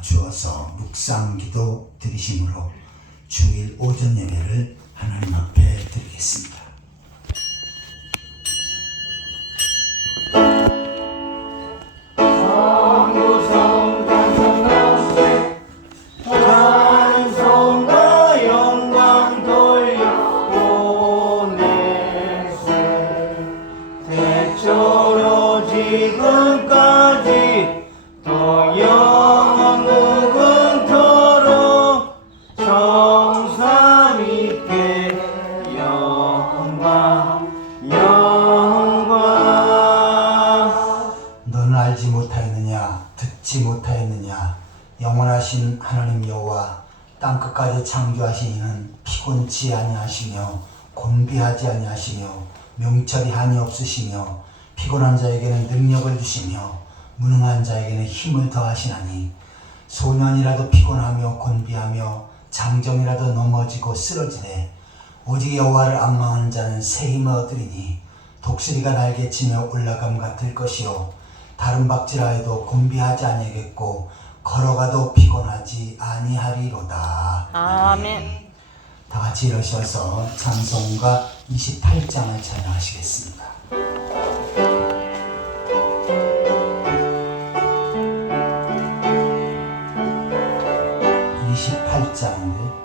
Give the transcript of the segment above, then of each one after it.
주어서 묵상기도 드리심으로 주일 오전 예배를 하나님 앞에 드리겠습니다. 알지 못하였느냐 듣지 못하였느냐 영원하신 하나님 여호와 땅끝까지 창조하신 이는 피곤치 아니하시며 곤비하지 아니하시며 명철이 한이 없으시며 피곤한 자에게는 능력을 주시며 무능한 자에게는 힘을 더하시나니 소년이라도 피곤하며 곤비하며 장정이라도 넘어지고 쓰러지되 오직 여호와를 앙망하는 자는 새 힘을 얻으리니 독수리가 날개치며 올라감 같을 것이요 다른 박질하여도 곤비하지 아니하겠고 걸어가도 피곤하지 아니하리로다. 아멘. 다 같이 일어서서 찬송가 28장을 찬양하시겠습니다. 28장인데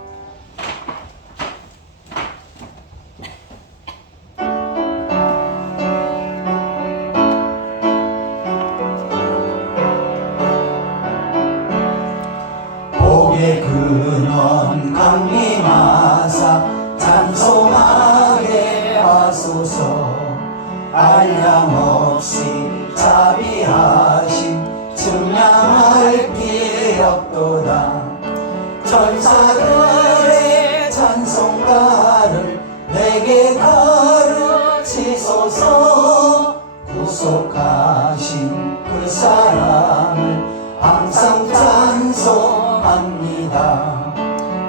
근원 강림하사 찬송하게 하소서. 한량없이 자비하심 증량할 길 없도다. 천사들의 찬송가를 내게 가르치소서. 구속하신 그 사랑을 항상 찬송합니다.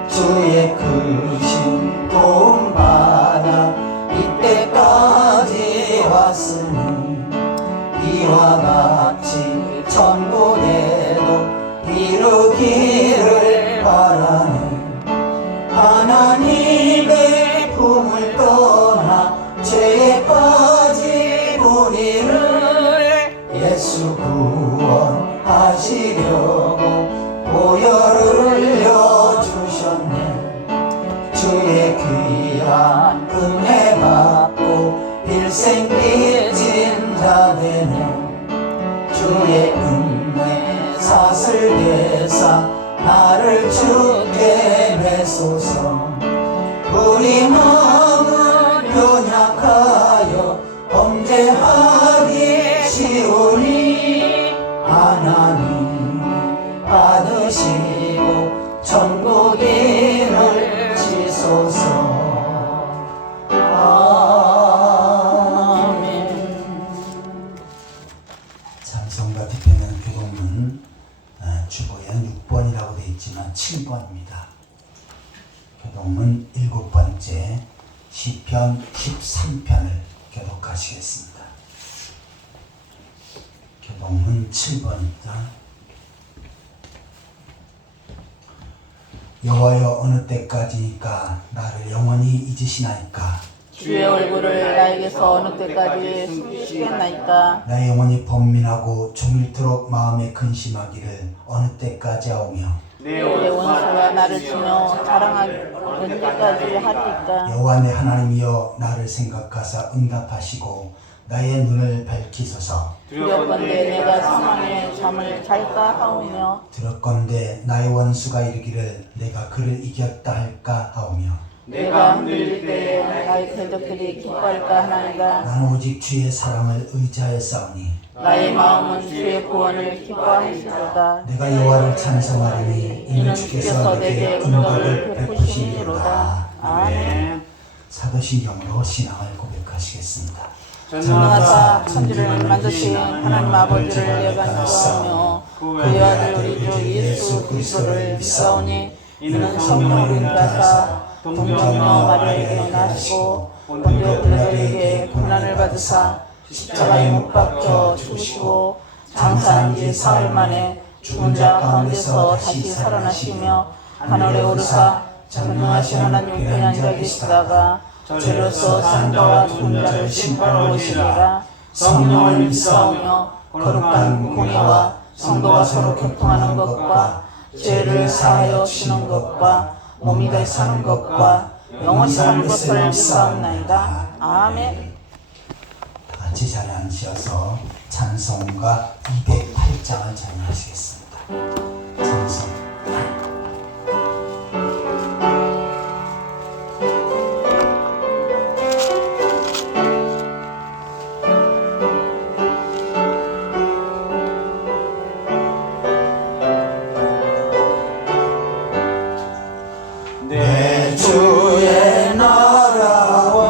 주의 크신 도움 받아 이때까지 왔으니 이와 같이 천국에도 이루기를 바라네. 하나님의 품을 떠나 죄에 빠진 우리를 예수 구원하시려고 보혈을 흘려주셨네. 주의 귀한 은혜 받고 일생 빚진 자 되네. 주의 은혜 사슬대사 나를 주게 되소서. 우리 마음은 연약하여 범죄하기 쉬우니 하나님 받으시고 천국인을 지소서. 아멘. 찬송가 뒤편에는 교동문 주보에는 6번이라고 되어 있지만 7번입니다. 교동문 7번째 시편 13편을 교독하시겠습니다. 교동문 7번입니다. 여호와여 어느 때까지니까 나를 영원히 잊으시나이까. 주의 얼굴을 나에게서 어느 때까지 숨기시겠나이까. 나의 영혼이 번민하고 종일토록 마음에 근심하기를 어느 때까지 하오며 내 원수가 나를 치며 자랑하기 언제까지 하리이까. 여호와 내 하나님이여 나를 생각하사 응답하시고 나의 눈을 밝히소서. 두렵건대 내가 사망에 잠을 잘까 하오며 들었건대 나의 원수가 이르기를 내가 그를 이겼다 할까 하오며 내가 흔들릴 때에 나의 대적들이 기뻐할까 하나이다. 나는 오직 주의 사랑을 의지하였사오니 나의 마음은 주의 구원을 기뻐하시도다. 내가 여호와를 찬송하리니 이는 주께서 내게 응답을 베푸시니로다. 아멘. 사도신경으로 신앙을 고백하시겠습니다. 전능하사 천지를 만드신 하나님 아버지를 내가 기도하며 그의 아들 우리 주 예수 그리스도를 믿사오니 이는 성령으로 인하사 동정녀 마리아에게 나시고 본디오 빌라도에게 고난을 받으사 십자가에 못 박혀 죽으시고 장사한 지 사흘 만에 죽은 자 가운데서 다시 살아나시며 하늘에 오르사 전능하신 하나님 우편에 앉아 계시다가 저리로서 산자와 죽은 자를 심판하러 오시리라. 성령을 믿사오며 거룩한 공예와 성도가 서로 교통하는 것과 죄를 사하여 주는 것과 몸이 더 사는 것과 영원히 사는 것을 믿사옵나이다. 아멘. 다 같이 자리에 앉으셔서 찬송가 208장을 찬양하시겠습니다. 찬송. 내 주의 나라와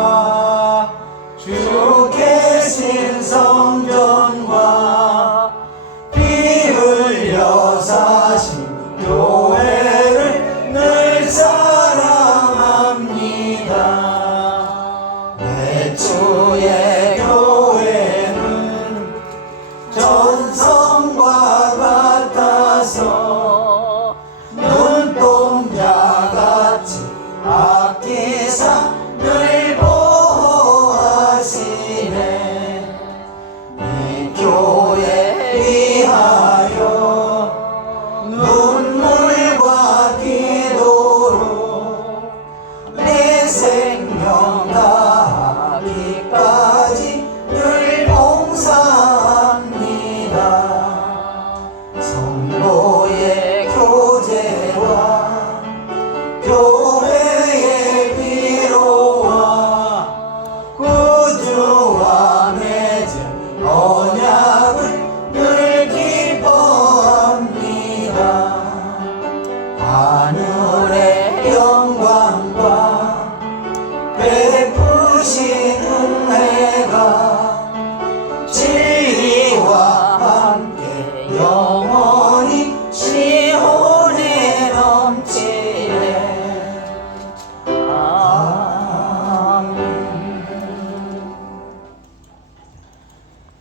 주 계신 성전과 피 흘려 사신 교회를 늘 사랑합니다. 내 주의 교회는 전성과 같아서 눈동자같이 아끼사 늘 보호하시네. 이 교회 위하여 눈물과 기도로 내 생명 다하기까지 늘 봉사합니다. 성도의 교제와 교회의 위로와 구주와 맺은 언약을 늘 기뻐합니다. 하늘의 영광과 베푸신 은혜가 진리와 함께 영원히 시온에 넘치네. 아멘.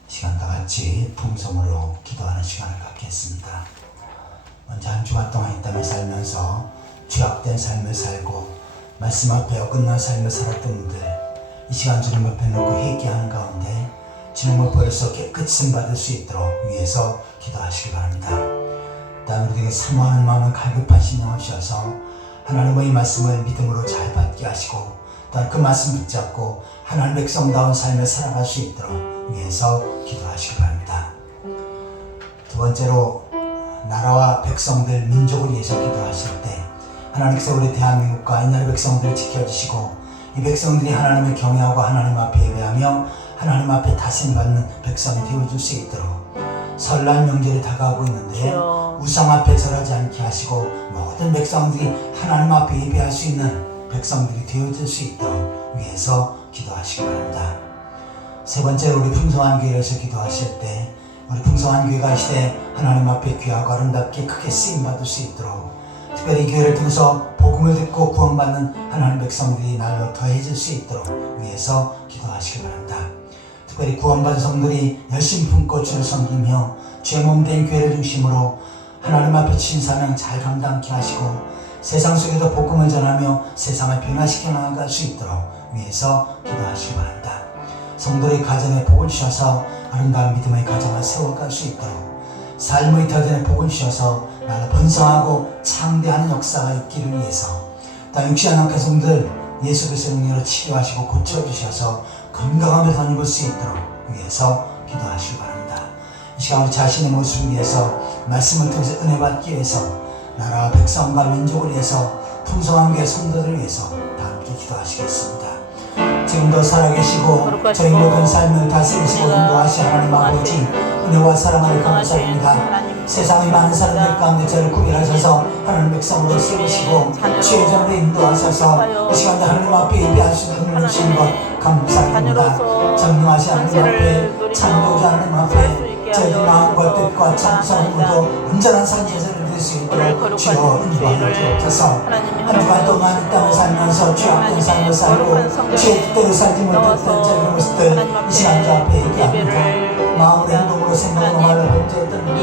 시간 다 같이 통성으로 기도하는 시간을 갖겠습니다. 먼저 한 주간 동안 이 땅에 살면서 죄악된 삶을 살고 말씀 앞에 어긋난 삶을 살았던 분들, 이 시간 주님 앞에 놓고 회개하는 가운데 주님을 버려서 깨끗이 쓰임받을 수 있도록 위해서 기도하시기 바랍니다. 다음 우리에게 사모하는 마음은 갈급한 심령을 주셔서 하나님의 이 말씀을 믿음으로 잘 받게 하시고 또한 그 말씀 붙잡고 하나님 백성다운 삶을 살아갈 수 있도록 위해서 기도하시기 바랍니다. 두 번째로 나라와 백성들, 민족을 위해서 기도하실 때 하나님께서 우리 대한민국과 이 나라 백성들을 지켜주시고 이 백성들이 하나님을 경외하고 하나님 앞에 예배하며 하나님 앞에 다스림받는 백성이 되어줄 수 있도록 설날 명절이 다가오고 있는데 우상 앞에 절하지 않게 하시고 모든 백성들이 하나님 앞에 예배할 수 있는 백성들이 되어줄 수 있도록 위해서 기도하시기 바랍니다. 세 번째로 우리 풍성한 교회에서 기도하실 때 우리 풍성한 교회가 이 시대 하나님 앞에 귀하고 아름답게 크게 쓰임받을 수 있도록 특별히 이 교회를 통해서 복음을 듣고 구원받는 하나님 백성들이 날로 더해질 수 있도록 위해서 기도하시기 바랍니다. 특별히 구원받은 성들이 열심히 품고 주를 섬기며 죄 몸된 교회를 중심으로 하나님 앞에 주신 사명 잘 감당케 하시고 세상 속에도 복음을 전하며 세상을 변화시켜 나아갈 수 있도록 위해서 기도하시기 바랍니다. 성도의 가정에 복을 주셔서 아름다운 믿음의 가정을 세워갈 수 있도록 삶의 터전에 복을 주셔서 나를 번성하고 창대하는 역사가 있기를 위해서 또 육신한 가정들 예수 그리스도의 능력으로 치료하시고 고쳐주셔서 건강함을 덧입을 수 있도록 위해서 기도하시기 바랍니다. 이 시간 우리 자신의 모습을 위해서 말씀을 통해서 은혜 받기 위해서 나라 백성과 민족을 위해서 풍성한 교회 성도들을 위해서 다 함께 기도하시겠습니다. 지금도 살아계시고 저희 모든 삶을 다스리시고 인도하신 하나님 아버지 은혜와 사랑을 감사합니다. 세상의 많은 사람들 가운데 저를 구별하셔서 하나님 백성으로 세우시고 죄전으로 인도하셔서 이 시간에 하나님 앞에 예배할 수 있는 은혜를 주신 것 감사합니다. 전능하신 하나님 앞에 창조자 하나님 앞에 저희 마음과 뜻과 참성으로 온전한 산지에서 수 있도록 주여 인도하여 주옵소서. 한 주간 동안 이 땅을 살면서 죄악된 삶을 살고 죄의 뜻대로 살지 못했던 저희의 모습들 이 시간 주 앞에 얘기합니다. 마음으로 행동으로 생각으로 말로 범죄했던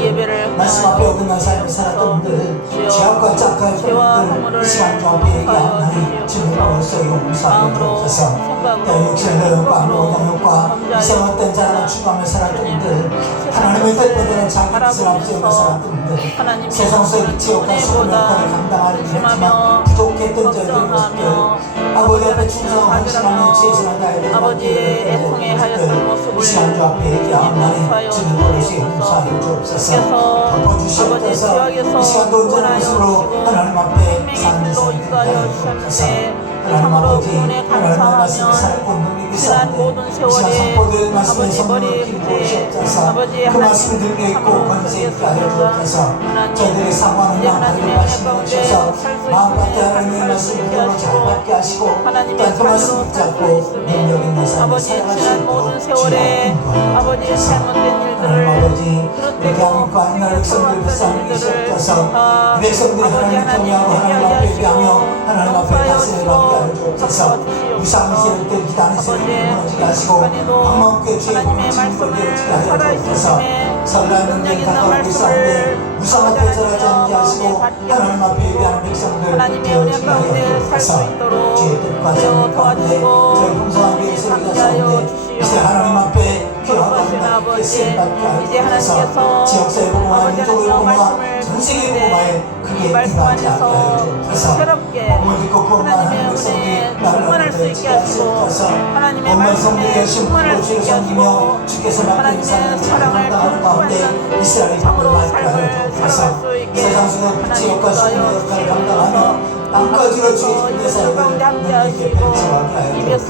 말씀 앞에 어긋난 삶을 살았던 분들 죄악과 짝가의 분들 이 시간 주 앞에 얘기하나니 주님으로서 용서하여 주옵소서 내 육체를 광고 영역과 이생활된 자랑을 추구하며 살았던 분들 하나님의 뜻보다는 자기 뜻을 앞세우며 살았던 분들 세상 속의 지옥과 수고의 역할을 감당하는 일이지만 부족했던 저희들 모습들 아버지 앞에 충성하고 헌신하며 최선을 다해 아버지의 애통에 하였던 모습을 이 시간 주 앞에 얘기하나니 주님으로서 용서하여 주옵소서 덮어주시옵소서 이 시간도 온전한 모습으로 하나님 앞에 사는 인도하여 주옵소서 주셨는데 하나님 참으로 아버지 구원에 하나님의 말씀을 감사하며 살고 능력이 지난 모든 있사오니 이 시간 세월에 선포된 말씀의 아버지 성령을 머리 기름 밑에 부으시옵소서 아버지 그 말씀을 하나님 들게 있고 참으로 권세 있게 하여 드리겠습니다. 주옵소서 하나님 저희들의 상황을 이제 마음 하나님의 가지고 은혜 하시는 가운데 주셔서 살수 마음 같아 있으니 하나님의 살수 말씀을 있게 그대로 잘 하시고 받게 하시고 하나님의 또한 그 말씀 삶으로 붙잡고 살수 있음에 능력 있는 삶을 아버지 살아갈 수 지난 모든 있도록 세월에 아버지의 잘못된 일들을 아버지 그릇되고 대한민국과 하나님 백성들을 불쌍히 일들을 여기시옵소서 이 백성들이 아버지 하나님을 하나님 경외하고 하나님 앞에 예배하게 예배하며 하시고 하나님 앞에 용서하여 다스림을 받게 하여 주옵소서 주시옵소서. 무상한 세력들 기다는 세력들 무너지게 하시고 시간에도 방망교회 주의 하나님의 복을 말씀을 이루어지게 하여 주옵소서 살아있으심에 설날 능력 능력이 있는 다가오고 말씀을 있사오니 무상한 배설하지 않게 하시고 받게 하나님 앞에 예배하는 백성들 하나님의 은혜 되어지게 가운데 하여 살 수 주옵소서 있도록 주의 뜻과 주여 성령 가운데 도와주시고 저희 풍성한 교회 세우자 함께하여 사오니 이제 주시옵소서. 하나님 앞에 귀하고 거룩하신 하나님께 아버지, 쓰임받게 이제 하여 주옵소서 하나님께서 지역사회 복음화 아버지 민족의 하나님의 복음화 말씀을 전 세계 주시는데 복음화에 이 크게 말씀 임하지 않게 안에서 하여 주옵소서 새롭게 복음을 듣고 구원받는 하나님의 백성들이 은혜에 나를 충만할 수 얻게 있게 하시고 하시옵소서 하나님의 온 말씀에 백성들이 열심히 충만할 수 주를 있게 하시고 섬기며 주께서 맡긴 하나님의 삶을 사랑을 감당하는 가운데 통하는 이스라엘의 참으로 복음을 삶을 하여 살아갈 주옵소서 수 있게 세상 속의 빛의 역과 소금의 역할을 감당하며 땅까지로 주의 이 사역을 가운데 함께 능력있게 하시고 펼쳐가게 하여 이 주옵소서 백성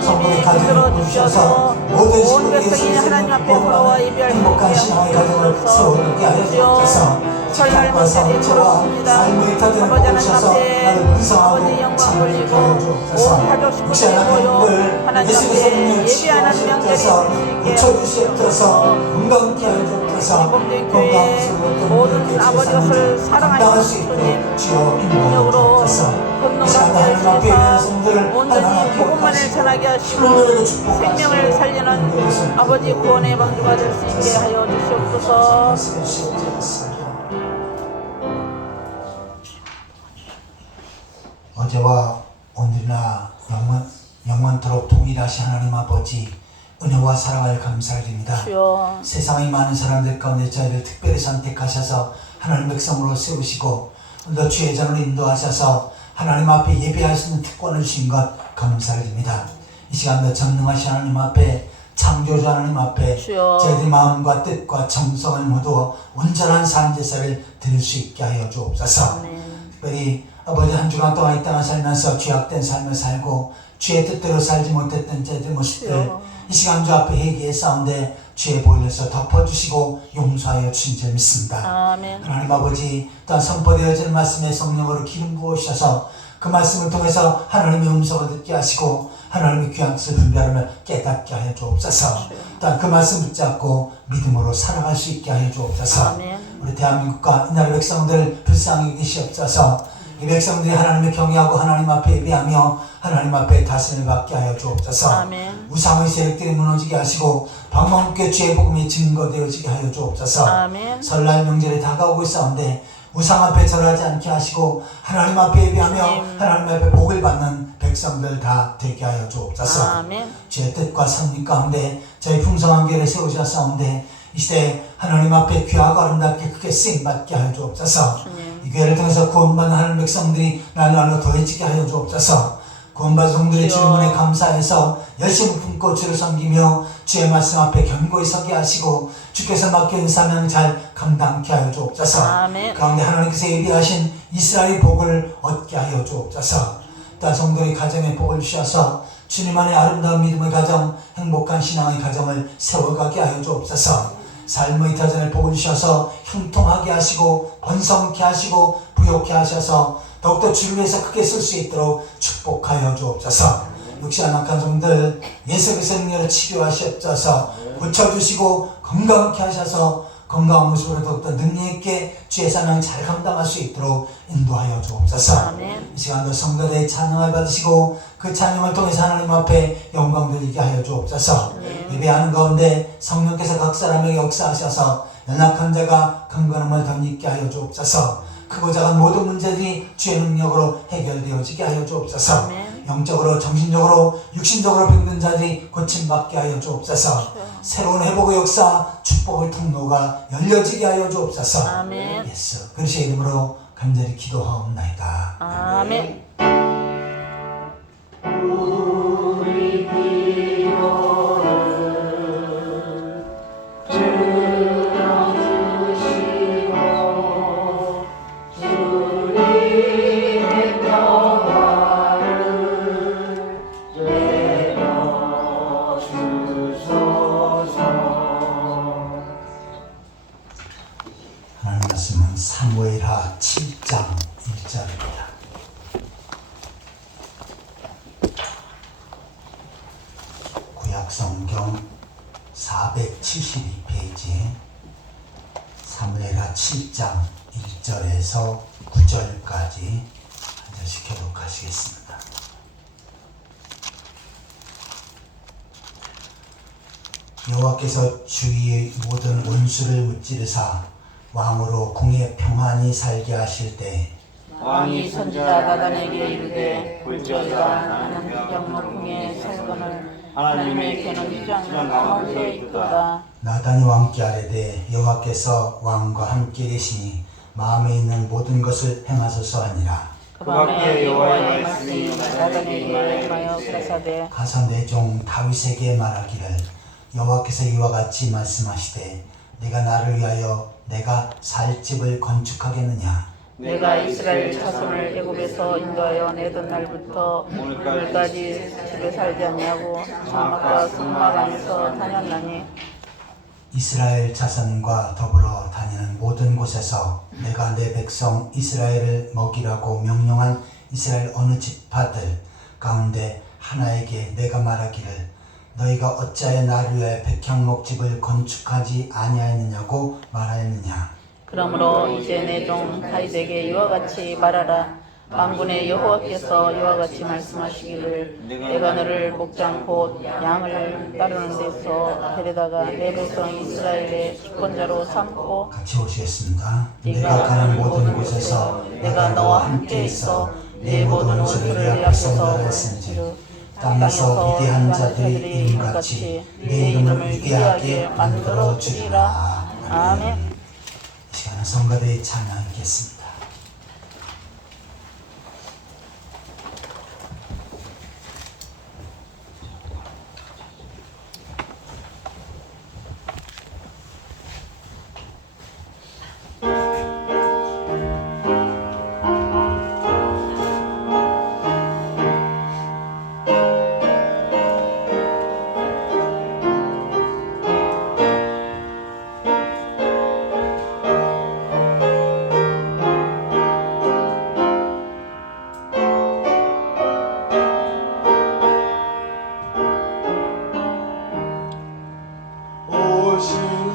성공의 주님이 가정을 붙들어 부으셔서 주셔서 모든 온 식구들이 백성이 예수의 하나님 이름을 앞에 서로와 복음하는 이별하게 행복한 신앙의 가정을 세워가게 하여 주옵소서 설날 기쁨과 명절이 상처와 돌아옵니다. 삶의 터전을 아버지 하나님 부으셔서 앞에 나를 문성하고 아버지 영광 참되게 돌리고 하여 주옵소서 온 가족 식구들이 무시한 모여 분들 하나님 예수께서 앞에 분을 예배하는 명절이 치유하시옵소서 있으시게 붙여주시옵소서 건강케 하여 주옵소서 몸된 건강한 교회 수로 모든 아버지 것을 감당할 수 사랑하시는 있도록 주님 주여 인도하여 능력으로 주옵소서 이 권능을 시간 함께 하나님 앞에 있는 하시면서 성들을 온전히 복음만을 전하게 하시고 생명을 살리는 아버지 구원의 방주가 될 수 있게 하여 주시옵소서. 어제와 오늘이나 영원토록 동일하신 하나님 아버지 은혜와 사랑을 감사드립니다. 주여 세상의 많은 사람들 가운데 저희를 특별히 선택하셔서 하나님 백성으로 세우시고 오늘도 주의 전을 인도하셔서 하나님 앞에 예배할 수 있는 특권을 주신 것 감사드립니다. 이 시간도 전능하신 하나님 앞에 창조주 하나님 앞에 주여. 저희들의 마음과 뜻과 정성을 모두 온전한 삶 제사를 드릴 수 있게 하여 주옵소서. 아멘. 특별히 아버지 한 주간 동안 이 땅을 살면서 죄악된 삶을 살고 주의 뜻대로 살지 못했던 저희들 모습들 주여. 이 시간 주 앞에 회개했사온데 주의 보혈에서 덮어주시고 용서하여 주신 줄 믿습니다. 아멘. 하나님 아버지 또한 선포되어지는 말씀에 성령으로 기름 부으셔서 그 말씀을 통해서 하나님의 음성을 듣게 하시고 하나님의 귀한 뜻을 분별하며 깨닫게 하여 주옵소서. 또한 그 말씀 붙잡고 믿음으로 살아갈 수 있게 하여 주옵소서. 아멘. 우리 대한민국과 이 나라 백성들 불쌍히 여기시옵소서. 이 백성들이 하나님을 경외하고 하나님 앞에 예배하며 하나님 앞에 다스림을 받게 하여 주옵소서. 아멘. 우상의 세력들이 무너지게 하시고 방망께 주의 복음이 증거되어지게 하여 주옵소서. 아멘. 설날 명절이 다가오고 있사온데 우상 앞에 절하지 않게 하시고 하나님 앞에 예배하며 주님. 하나님 앞에 복을 받는 백성들 다 되게 하여 주옵소서. 아멘. 주의 뜻과 섭리 가운데 저희 풍성한 교회를 세우셨사온데 이 시대 하나님 앞에 귀하고 아름답게 크게 쓰임받게 하여 주옵소서. 주님. 이 교회를 통해서 구원받는 하나님 백성들이 날로 더해지게 하여 주옵소서. 구원받은 성들의 주여. 주님에 감사해서 열심히 품고 주를 섬기며 주의 말씀 앞에 견고히 서게 하시고 주께서 맡긴 사명 잘 감당케 하여 주옵소서. 아멘. 가운데 하나님께서 예비하신 이스라엘 복을 얻게 하여 주옵소서. 또한 성도의 가정에 복을 주셔서 주님 안에 아름다운 믿음의 가정, 행복한 신앙의 가정을 세워가게 하여 주옵소서. 삶의 터전을 복을 주셔서 형통하게 하시고 번성케 하시고 부욕케 하셔서 더욱더 주를 위해서 크게 쓸 수 있도록 축복하여 주옵소서. 육신한 악한 종들 예수께서 능력을 치료하시옵소서. 고쳐주시고 건강케 하셔서 건강한 모습으로 더욱더 능력있게 주의 사명 잘 감당할 수 있도록 인도하여 주옵소서. 아멘. 이 시간도 성도들의 찬양을 받으시고 그 찬양을 통해서 하나님 앞에 영광 돌리게 하여 주옵소서. 예배하는 가운데 성령께서 각 사람에게 역사하셔서 연약한 자가 강건함을 덧입게 하여 주옵소서. 크고 작은 모든 문제들이 주의 능력으로 해결되어지게 하여 주옵소서. 아멘. 영적으로 육신적으로 병든 자들이 고침받게 하여 주옵소서. 새로운 회복의 역사 축복의 통로가 열려지게 하여 주옵소서. 아멘. 예수 그리스도의 이름으로 간절히 기도하옵나이다. 아멘. 우리 기도를 들어주시고 주님의 평화를 내려주소서. 하나님 말씀은 사무엘하 7장 1절입니다. 구약성경 472페이지에 사무엘하 7장 1절에서 9절까지 한 절씩 교독하시겠습니다. 여호와께서 주위의 모든 원수를 무찌르사 왕으로 궁에 평안히 살게 하실 때 왕이 선지자 나단에게 이르되 볼지어다 나는 병목궁에 살거늘 하나님의 괴는 휘장 가운데 있도다. 나단이 왕께 아뢰되 여호와께서 왕과 함께 계시니 마음에 있는 모든 것을 행하소서 하니라. 그 밤에 여호와의 말씀이 나단에게 임하여 가사되 가서 내 종 다윗에게 말하기를 여호와께서 이와 같이 말씀하시되 내가 나를 위하여 내가 살 집을 건축하겠느냐. 내가 이스라엘 자손을 애굽에서 인도하여 내던 날부터 오늘까지 집에 살지 않냐고 장막과 성막 안에서 다녔나니 이스라엘 자손과 더불어 다니는 모든 곳에서 내가 내 백성 이스라엘을 먹이라고 명령한 이스라엘 어느 지파들 가운데 하나에게 내가 말하기를 너희가 어찌하여 나를 위하여 백향목집을 건축하지 아니하였느냐고 말하였느냐. 그러므로 이제 내 종 다윗에게 이와 같이 말하라. 만군의 여호와께서 이와 같이 말씀하시기를 내가 너를 목장 곧 양을 따르는 데서 데려다가 내 백성 이스라엘의 주권자로 삼고 같이 오시겠습니다. 내가 가는 모든 곳에서 내가 너와 함께 있어 내 모든 원수를 내 앞에서 멸하였은지 땅에서 위대한 자들의 이름같이 내 이름을 위대하게 만들어 주리라. 아멘. 이 시간은 성가대의 찬양하겠습니다.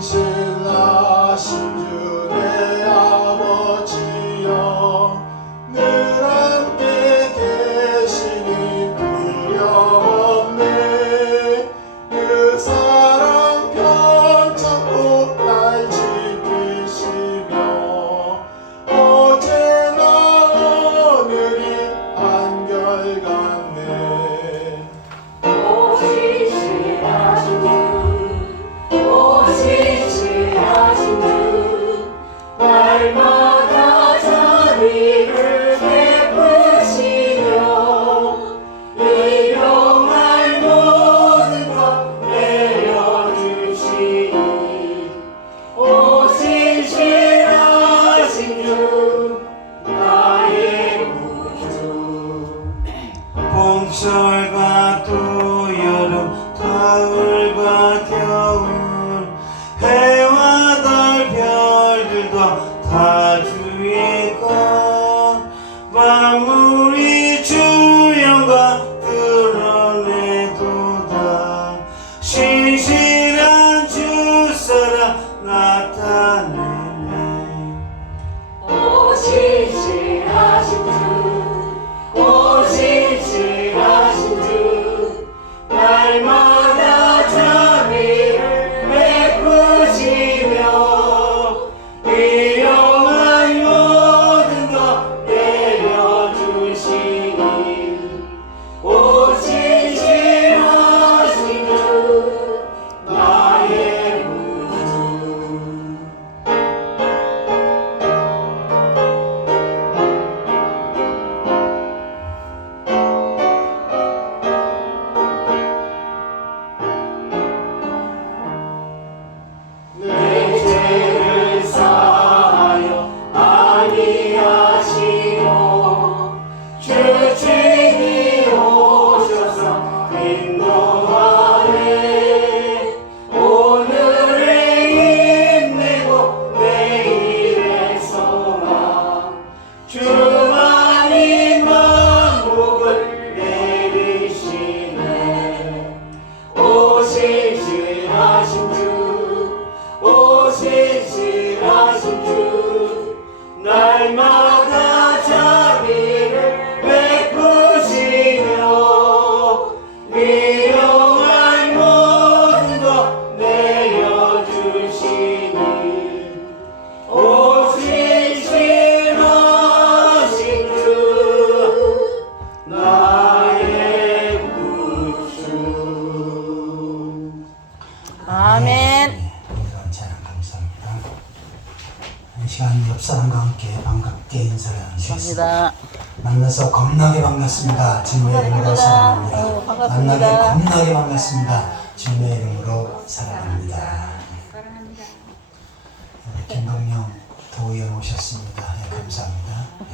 신실라 신주 내 아버지여 늘 함께 계시니 두려움없네. 그 사랑 편찮고 날 지키시며 어제나 오늘이 한결같네. 오시시라신 주 오시시라신 주 날마다 자비를 베푸시며 일용할 모든 것 내려주시니 오시시라신 주 나의 구주. 봄철과 또 여름 가을과 겨울 해와 달 별들도 다 주의 것 만물이 주 영광 드러내도다. 신실한 주 사랑 나타내네. 오시시라신 주 오시시라신 주 날마다 자비를 베푸시며 준비하시고 주님이 오셔서 인도하네. 오늘의 힘내고 내일의 소망 주만이 만복을 내리시네. 오실실하신 주 오실실하신 주 날마다 자비를 베푸시며 미련한 모든 것 내려주시니 오실실하신 주 나의 구주. 아멘. 이런 찬양 감사합니다. 이 시간 옆 사람과 함께 반갑게 인사를 나누시겠습니다. 감사합니다. 만나서 겁나게 반갑습니다. 주님의 이름으로 사랑합니다. 아유, 반갑습니다. 만나게 겁나게 반갑습니다. 주님의 이름으로 사랑합니다. 김동영 도의원 오셨습니다. 네, 감사합니다. 네.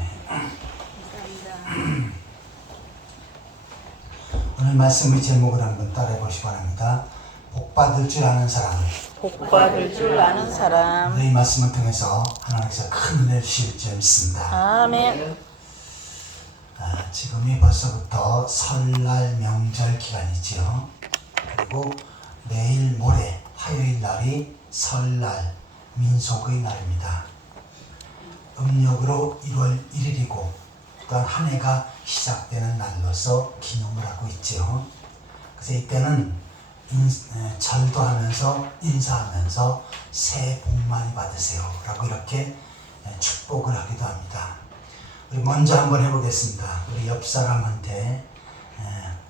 오늘 말씀의 제목을 한번 따라해 보시기 바랍니다. 복 받을 줄 아는 사람. 복 받을 줄 아는 사람. 이 말씀을 통해서 하나님께서 큰 은혜를 주실 줄 믿습니다. 아멘. 지금이 벌써부터 설날 명절 기간이지요. 그리고 내일 모레 화요일 날이 설날 민속의 날입니다. 음력으로 1월 1일이고 또한 한 해가 시작되는 날로서 기념을 하고 있지요. 그래서 이때는 절도하면서 인사하면서 새해 복 많이 받으세요 라고 이렇게 축복을 하기도 합니다. 우리 먼저 한번 해보겠습니다. 우리 옆 사람한테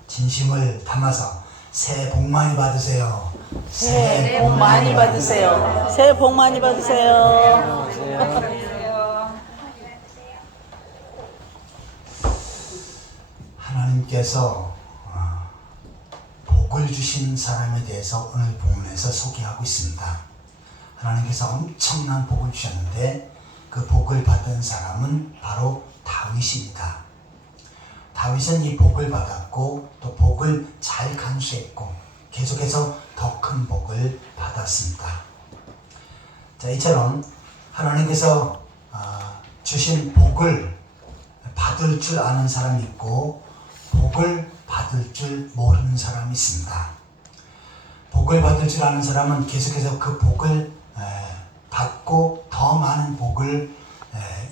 진심을 담아서 새해 복 많이 받으세요. 새해 복 많이 받으세요. 새해 복 많이 받으세요. 하나님께서 복을 주신 사람에 대해서 오늘 본문에서 소개하고 있습니다. 하나님께서 엄청난 복을 주셨는데 그 복을 받은 사람은 바로 다윗입니다. 다윗은 이 복을 받았고 또 복을 잘 간수했고 계속해서 더 큰 복을 받았습니다. 자, 이처럼 하나님께서 주신 복을 받을 줄 아는 사람이 있고 복을 받을 줄 모르는 사람이 있습니다. 복을 받을 줄 아는 사람은 계속해서 그 복을 받고 더 많은 복을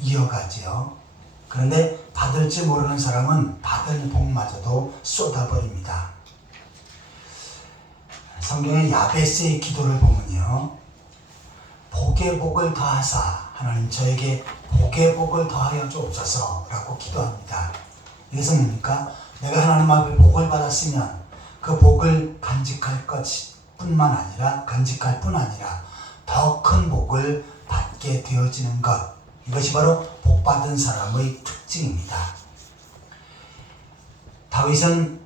이어가지요. 그런데 받을 줄 모르는 사람은 받은 복마저도 쏟아버립니다. 성경의 야베스의 기도를 보면요, 복의 복을 더하사 하나님 저에게 복의 복을 더하여 주옵소서 라고 기도합니다. 이것은 뭡니까? 내가 하나님 앞에 복을 받았으면 그 복을 간직할 뿐만 아니라 더 큰 복을 받게 되어지는 것, 이것이 바로 복받은 사람의 특징입니다. 다윗은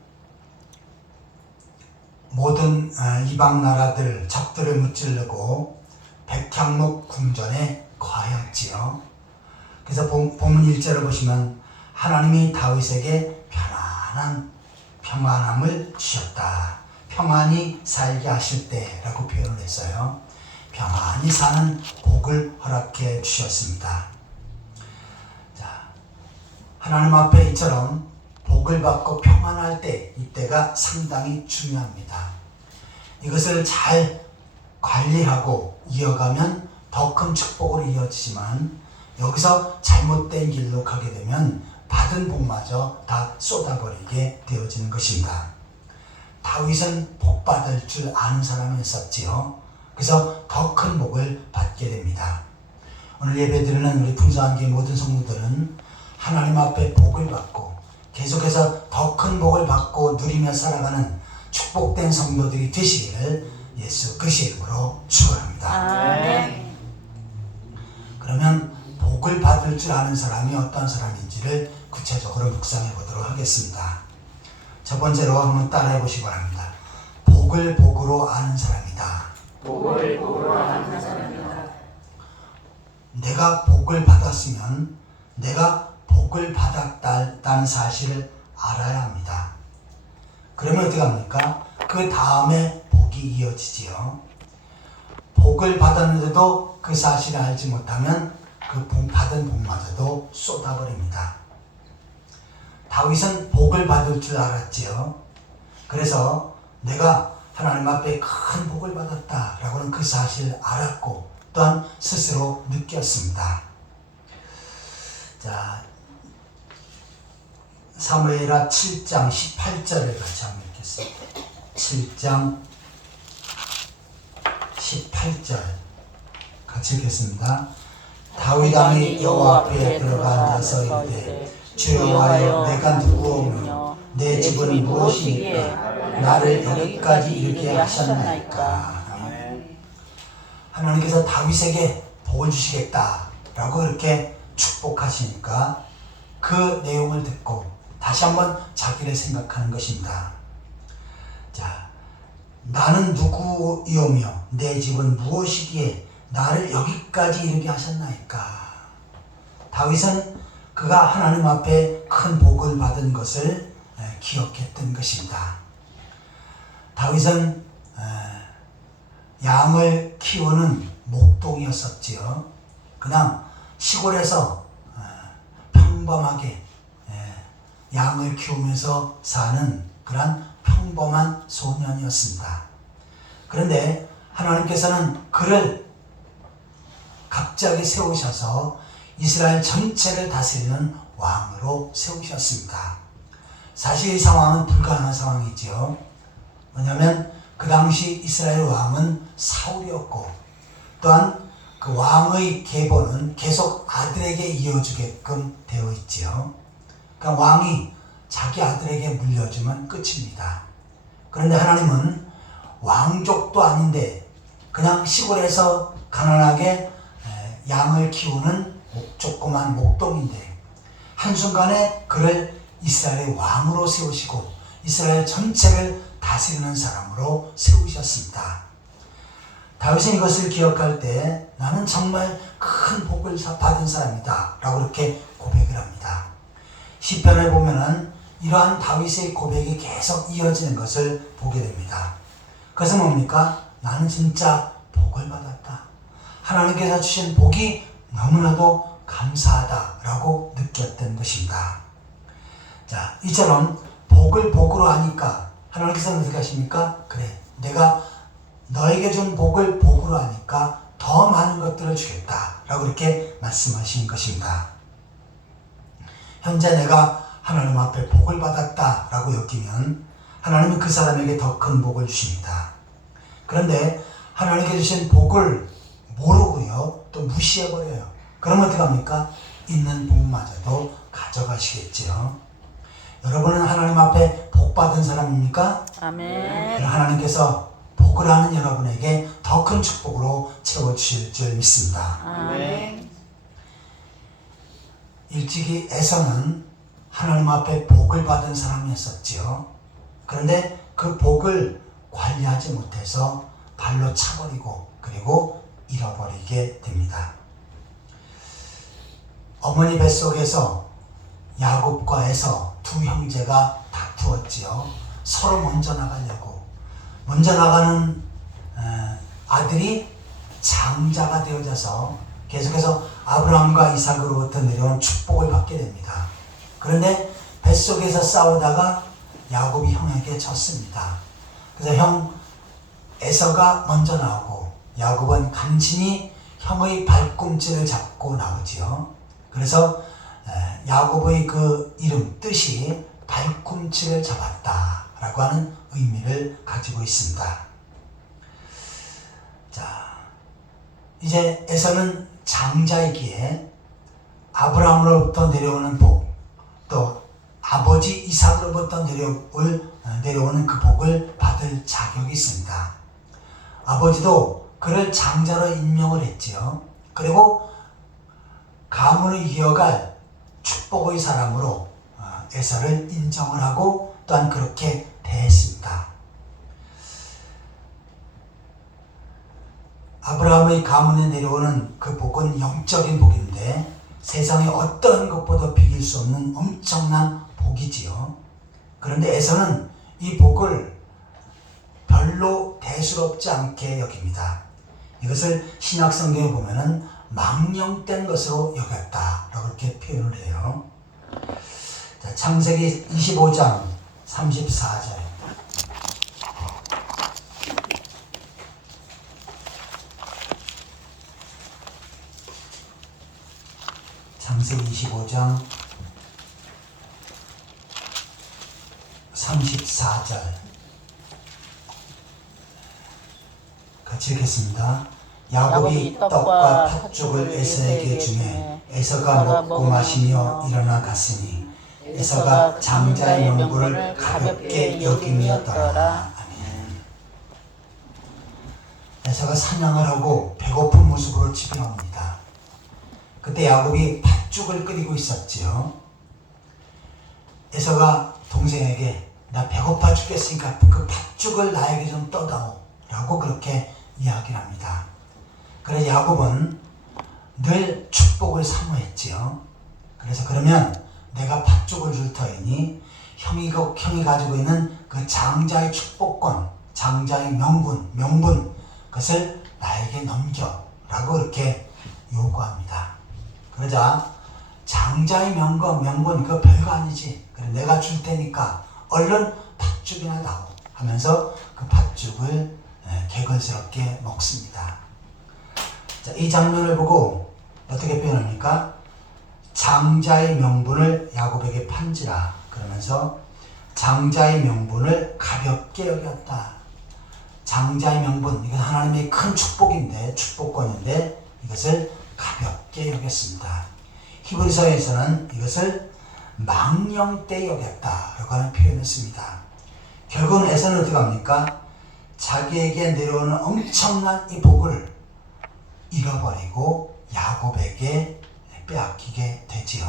모든 이방 나라들 적들을 무찌르고 백향목 궁전에 거하였지요. 그래서 본문 1절을 보시면 하나님이 다윗에게 평안함을 주셨다. 평안히 살게 하실 때라고 표현을 했어요. 평안히 사는 복을 허락해 주셨습니다. 자, 하나님 앞에 이처럼 복을 받고 평안할 때, 이때가 상당히 중요합니다. 이것을 잘 관리하고 이어가면 더 큰 축복으로 이어지지만 여기서 잘못된 길로 가게 되면 받은 복마저 다 쏟아버리게 되어지는 것입니다. 다윗은 복 받을 줄 아는 사람이었지요. 그래서 더 큰 복을 받게 됩니다. 오늘 예배드리는 우리 풍성한교회 모든 성도들은 하나님 앞에 복을 받고 계속해서 더 큰 복을 받고 누리며 살아가는 축복된 성도들이 되시기를 예수 그리스도의 이름으로 축원합니다. 아멘. 그러면 복을 받을 줄 아는 사람이 어떤 사람인지를 구체적으로 묵상해 보도록 하겠습니다. 첫 번째로 한번 따라해 보시기 바랍니다. 복을 복으로 아는 사람이다. 복을 복으로 아는 사람이다. 내가 복을 받았으면 내가 복을 받았다는 사실을 알아야 합니다. 그러면 어떻게 합니까? 그 다음에 복이 이어지지요. 복을 받았는데도 그 사실을 알지 못하면 그 받은 복마저도 쏟아버립니다. 다윗은 복을 받을 줄 알았지요. 그래서 내가 하나님 앞에 큰 복을 받았다라고는 그 사실을 알았고 또한 스스로 느꼈습니다. 자, 사무엘하 7장 18절을 같이 한번 읽겠습니다. 7장 18절 같이 읽겠습니다. 다윗 왕이 여호와 앞에 들어가 앉아서 이르되 주여 여호와여 내가 누구오며 내 집은 무엇이니까 나를 여기까지 이르게 하셨나이까. 하나님께서 다윗에게 복을 주시겠다라고 이렇게 축복하시니까 그 내용을 듣고 다시 한번 자기를 생각하는 것입니다. 자, 나는 누구이오며 내 집은 무엇이기에 나를 여기까지 이르게 하셨나이까. 다윗은 그가 하나님 앞에 큰 복을 받은 것을 기억했던 것입니다. 다윗은 양을 키우는 목동이었었지요. 그냥 시골에서 평범하게 양을 키우면서 사는 그런 평범한 소년이었습니다. 그런데 하나님께서는 그를 갑자기 세우셔서 이스라엘 전체를 다스리는 왕으로 세우셨습니다. 사실 이 상황은 불가능한 상황이지요. 왜냐하면 그 당시 이스라엘 왕은 사울이었고 또한 그 왕의 계보는 계속 아들에게 이어주게끔 되어 있지요. 그러니까 왕이 자기 아들에게 물려주면 끝입니다. 그런데 하나님은 왕족도 아닌데 그냥 시골에서 가난하게 양을 키우는 조그만 목동인데 한순간에 그를 이스라엘의 왕으로 세우시고 이스라엘 전체를 다스리는 사람으로 세우셨습니다. 다윗은 이것을 기억할 때 나는 정말 큰 복을 받은 사람이다 라고 이렇게 고백을 합니다. 시편을 보면은 이러한 다윗의 고백이 계속 이어지는 것을 보게 됩니다. 그것은 뭡니까? 나는 진짜 복을 받았다. 하나님께서 주신 복이 너무나도 감사하다라고 느꼈던 것입니다. 자, 이처럼 복을 복으로 하니까 하나님께서는 어떻게 하십니까? 그래, 내가 너에게 준 복을 복으로 하니까 더 많은 것들을 주겠다라고 이렇게 말씀하신 것입니다. 현재 내가 하나님 앞에 복을 받았다라고 여기면 하나님은 그 사람에게 더 큰 복을 주십니다. 그런데 하나님께 주신 복을 모르고요, 또 무시해버려요. 그러면 어떻게 합니까? 있는 복마저도 가져가시겠지요. 여러분은 하나님 앞에 복 받은 사람입니까? 아멘. 하나님께서 복을 하는 여러분에게 더 큰 축복으로 채워주실 줄 믿습니다. 아멘. 일찍이 에서는 하나님 앞에 복을 받은 사람이었었지요. 그런데 그 복을 관리하지 못해서 발로 차버리고 그리고 잃어버리게 됩니다. 어머니 뱃속에서 야곱과 에서 두 형제가 다투었지요. 서로 먼저 나가려고. 먼저 나가는 아들이 장자가 되어져서 계속해서 아브라함과 이삭으로부터 내려온 축복을 받게 됩니다. 그런데 뱃속에서 싸우다가 야곱이 형에게 졌습니다. 그래서 형 에서가 먼저 나오고 야곱은 간신히 형의 발꿈치를 잡고 나오지요. 그래서 야곱의 그 이름 뜻이 발꿈치를 잡았다라고 하는 의미를 가지고 있습니다. 자, 이제 에서는 장자이기에 아브라함으로부터 내려오는 복, 또 아버지 이삭으로부터 내려오는 그 복을 받을 자격이 있습니다. 아버지도 그를 장자로 임명을 했지요. 그리고 가문을 이어갈 축복의 사람으로 에서를 인정을 하고 또한 그렇게 대했습니다. 아브라함의 가문에 내려오는 그 복은 영적인 복인데 세상의 어떤 것보다 비길 수 없는 엄청난 복이지요. 그런데 에서는 이 복을 별로 대수롭지 않게 여깁니다. 이것을 신약 성경에 보면은 망령된 것으로 여겼다라고 이렇게 표현을 해요. 자, 창세기 25장 34절. 창세기 25장 34절 같이 읽겠습니다. 야곱이 떡과 팥죽을 에서에게 주매 에서가 먹고 마시며 일어나 갔으니 에서가 장자의 명분을 가볍게 여김이었더라. 아멘. 에서가 사냥을 하고 배고픈 모습으로 집에 옵니다. 그때 야곱이 팥죽을 끓이고 있었지요. 에서가 동생에게 나 배고파 죽겠으니까 그 팥죽을 나에게 좀 떠다오 라고 그렇게 이야기를 합니다. 그래서 야곱은 늘 축복을 사모했지요. 그래서 그러면 내가 팥죽을 줄 터이니 형이 가지고 있는 그 장자의 축복권, 장자의 명분 그것을 나에게 넘겨 라고 이렇게 요구합니다. 그러자 장자의 명분 그거 별거 아니지. 그래 내가 줄 테니까 얼른 팥죽이나 다오 하면서 그 팥죽을 개걸스럽게 먹습니다. 자, 이 장면을 보고 어떻게 표현합니까? 장자의 명분을 야곱에게 판지라 그러면서 장자의 명분을 가볍게 여겼다. 장자의 명분 이건 하나님의 큰 축복인데 축복권인데 이것을 가볍게 여겼습니다. 히브리서에서는 이것을 망령되 여겼다라고 하는 표현을 씁니다. 결국은 에서는 어떻게 합니까? 자기에게 내려오는 엄청난 이 복을 잃어버리고 야곱에게 빼앗기게 되지요.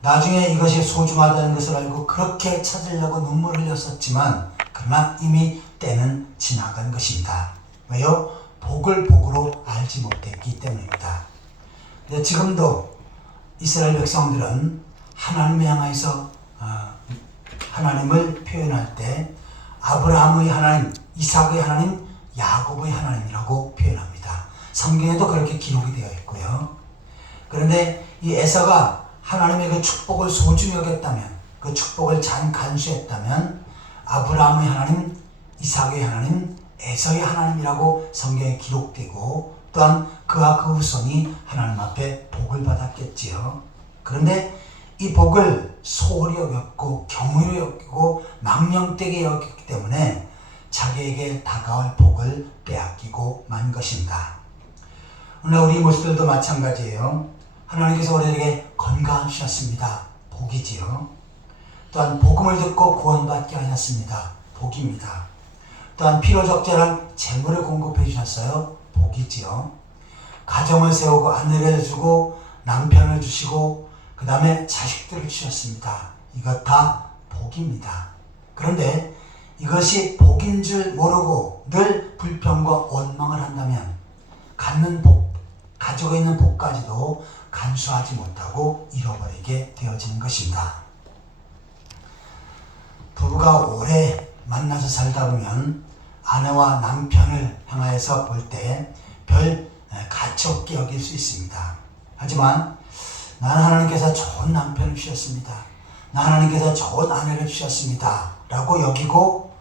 나중에 이것이 소중하다는 것을 알고 그렇게 찾으려고 눈물을 흘렸었지만 그러나 이미 때는 지나간 것입니다. 왜요? 복을 복으로 알지 못했기 때문입니다. 지금도 이스라엘 백성들은 하나님을 향해서 하나님을 표현할 때 아브라함의 하나님, 이삭의 하나님, 야곱의 하나님이라고 표현합니다. 성경에도 그렇게 기록이 되어 있고요. 그런데 이 에서가 하나님의 그 축복을 소중히 여겼다면, 그 축복을 잘 간수했다면 아브라함의 하나님, 이삭의 하나님, 에서의 하나님이라고 성경에 기록되고 또한 그와 그 후손이 하나님 앞에 복을 받았겠지요. 그런데 이 복을 소홀히 여겼고 경외로 여기고 망령되게 여겼기 때문에 자기에게 다가올 복을 빼앗기고 만 것입니다. 오늘 우리 모습들도 마찬가지예요. 하나님께서 우리에게 건강을 주셨습니다. 복이지요. 또한 복음을 듣고 구원받게 하셨습니다. 복입니다. 또한 필요적절한 재물을 공급해 주셨어요. 복이지요. 가정을 세우고 아내를 주고 남편을 주시고 그 다음에 자식들을 주셨습니다. 이것 다 복입니다. 그런데 이것이 복인 줄 모르고 늘 불평과 원망을 한다면 갖는 복, 가지고 있는 복까지도 간수하지 못하고 잃어버리게 되어지는 것입니다. 부부가 오래 만나서 살다 보면 아내와 남편을 향해서 볼 때 별 가치 없게 여길 수 있습니다. 하지만 나는 하나님께서 좋은 남편을 주셨습니다. 나 하나님께서 좋은 아내를 주셨습니다. 라고 여기고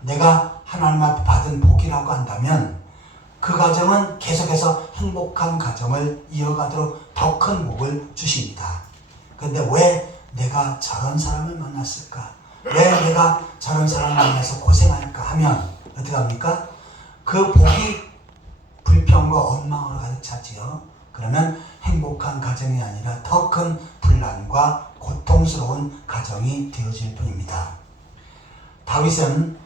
내가 하나님 앞에 받은 복이라고 한다면 그 가정은 계속해서 행복한 가정을 이어가도록 더 큰 복을 주십니다. 그런데 왜 내가 저런 사람을 만났을까? 왜 내가 저런 사람을 만나서 고생할까 하면 어떻게 합니까? 그 복이 불평과 원망으로 가득 차지요. 그러면 행복한 가정이 아니라 더 큰 분란과 고통스러운 가정이 되어질 뿐입니다. 다윗은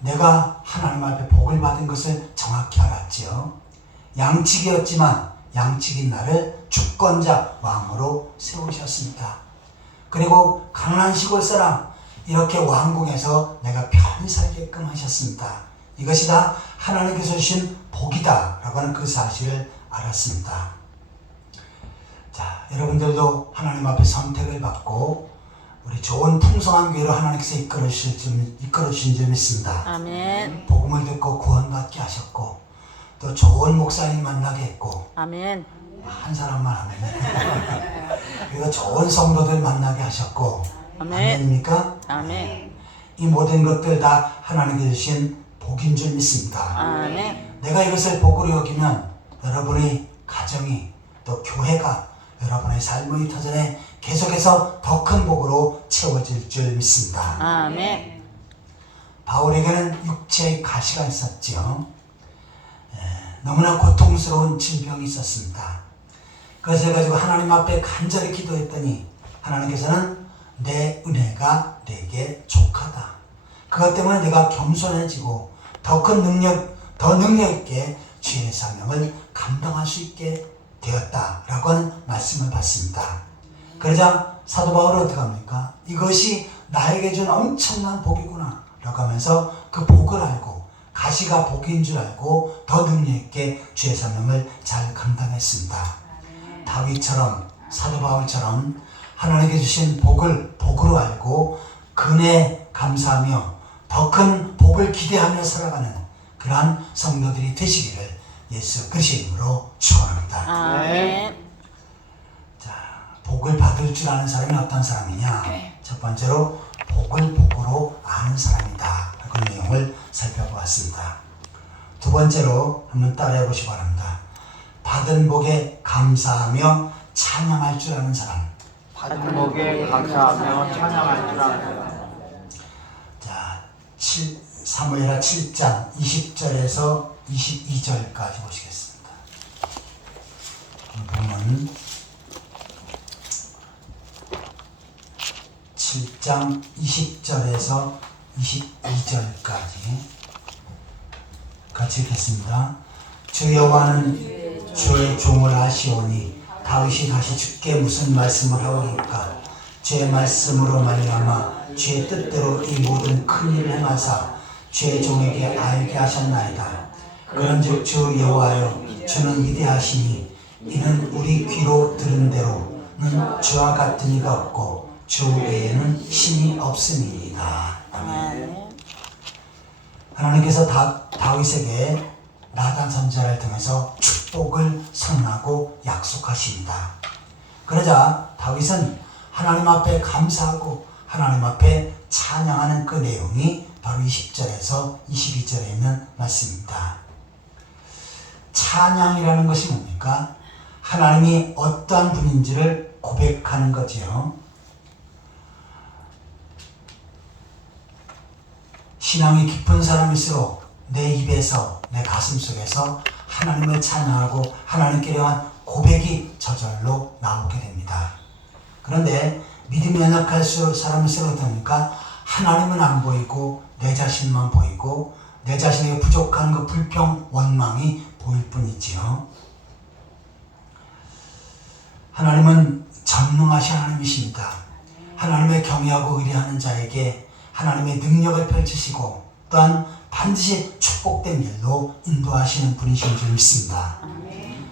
내가 하나님 앞에 복을 받은 것을 정확히 알았지요. 양치기였지만 양치기 나를 주권자 왕으로 세우셨습니다. 그리고 가난한 시골 사람 이렇게 왕궁에서 내가 편히 살게끔 하셨습니다. 이것이 다 하나님께서 주신 복이다 라고 하는 그 사실을 알았습니다. 자, 여러분들도 하나님 앞에 선택을 받고 우리 좋은 풍성한 교회로 하나님께서 이끌어주신 줄 믿습니다. 아멘. 복음을 듣고 구원받게 하셨고 또 좋은 목사님 만나게 했고 아멘. 한 사람만 하면 그리고 좋은 성도들 만나게 하셨고 아멘. 아멘입니까? 아멘. 이 모든 것들 다 하나님께 주신 복인 줄 믿습니다. 아멘. 내가 이것을 복으로 여기면 여러분의 가정이 또 교회가 여러분의 삶의 터전에 계속해서 더 큰 복으로 채워질 줄 믿습니다. 아멘. 바울에게는 육체의 가시가 있었지요. 너무나 고통스러운 질병이 있었습니다. 그것을 가지고 하나님 앞에 간절히 기도했더니 하나님께서는 내 은혜가 내게 족하다. 그것 때문에 내가 겸손해지고 더 능력 있게 주의 사명을 감당할 수 있게 되었다라고 하는 말씀을 받습니다. 그러자 사도 바울은 어떻게 합니까? 이것이 나에게 준 엄청난 복이구나 라고 하면서 그 복을 알고 가시가 복인 줄 알고 더 능력 있게 주의 사명을 잘 감당했습니다. 다윗처럼 사도 바울처럼 하나님께 주신 복을 복으로 알고 근에 감사하며 더 큰 복을 기대하며 살아가는 그러한 성도들이 되시기를 예수 그리스도의 이름으로 축원합니다. 아멘. 자, 복을 받을 줄 아는 사람이 어떤 사람이냐? 첫 번째로 복을 복으로 아는 사람이다. 그 내용을 살펴보았습니다. 두 번째로 한번 따라해 보시기 바랍니다. 받은 복에 감사하며 찬양할 줄 아는 사람. 받은 복에 감사하며 찬양할 줄 아는 사람. 자, 사무엘하 7장 20절에서 22절까지 보시겠습니다. 보면 7장 20절에서 22절까지 같이 읽겠습니다. 주 여호와는 주의 종을 아시오니 다윗이 다시 주께 무슨 말씀을 하오리까? 주의 말씀으로 말미암아 주의 뜻대로 이 모든 큰 일을 행하사 주의 종에게 알게 하셨나이다. 그런즉 주 여호와여 주는 위대하시니 이는 우리 귀로 들은 대로는 주와 같은 이가 없고 주 외에는 신이 없음이니이다. 아멘. 하나님께서 다윗에게 나단 선지자를 통해서 축복을 선언하고 약속하십니다. 그러자 다윗은 하나님 앞에 감사하고 하나님 앞에 찬양하는 그 내용이 바로 20절에서 22절에 있는 말씀입니다. 찬양이라는 것이 뭡니까? 하나님이 어떠한 분인지를 고백하는 거지요. 신앙이 깊은 사람일수록 내 입에서 내 가슴속에서 하나님을 찬양하고 하나님께 대한 고백이 저절로 나오게 됩니다. 그런데 믿음이 연약할 사람일수록 어떻습니까? 하나님은 안 보이고 내 자신만 보이고 내 자신에게 부족한 그 불평, 원망이 보일 뿐이지요. 하나님은 전능하신 하나님이십니다. 하나님을 경외하고 의뢰하는 자에게 하나님의 능력을 펼치시고 또한 반드시 축복된 길로 인도하시는 분이신 줄 믿습니다.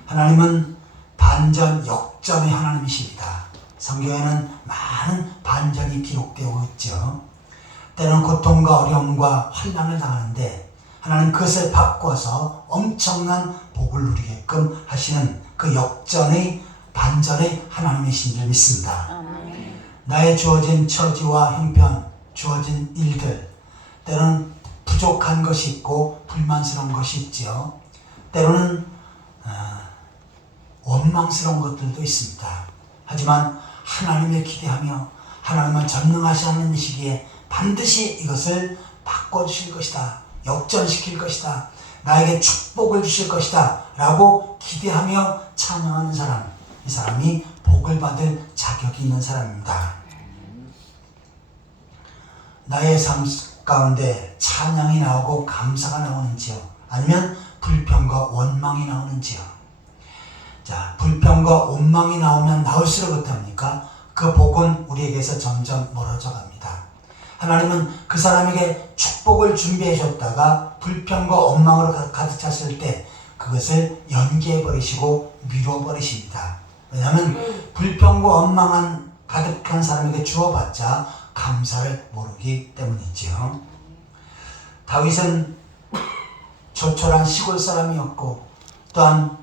하나님은 반전, 역전의 하나님이십니다. 성경에는 많은 반전이 기록되어 있죠. 때로는 고통과 어려움과 환난을 당하는데 하나님 그것을 바꿔서 엄청난 복을 누리게끔 하시는 그 역전의 반전의 하나님이신 줄 믿습니다. 아멘. 나의 주어진 처지와 형편, 주어진 일들, 때로는 부족한 것이 있고 불만스러운 것이 있죠. 때로는 원망스러운 것들도 있습니다. 하지만 하나님을 기대하며 하나님은 전능하신 하나님이시기에 반드시 이것을 바꿔주실 것이다. 역전시킬 것이다. 나에게 축복을 주실 것이다. 라고 기대하며 찬양하는 사람, 이 사람이 복을 받을 자격이 있는 사람입니다. 나의 삶 가운데 찬양이 나오고 감사가 나오는지요? 아니면 불평과 원망이 나오는지요? 자, 불평과 원망이 나오면 나올수록 어떡합니까? 그 복은 우리에게서 점점 멀어져 갑니다. 하나님은 그 사람에게 축복을 준비해 줬다가 불평과 원망으로 가득 찼을 때 그것을 연기해 버리시고 미뤄 버리십니다. 왜냐하면 불평과 원망한 가득한 사람에게 주어봤자 감사를 모르기 때문이지요. 다윗은 조촐한 시골 사람이었고 또한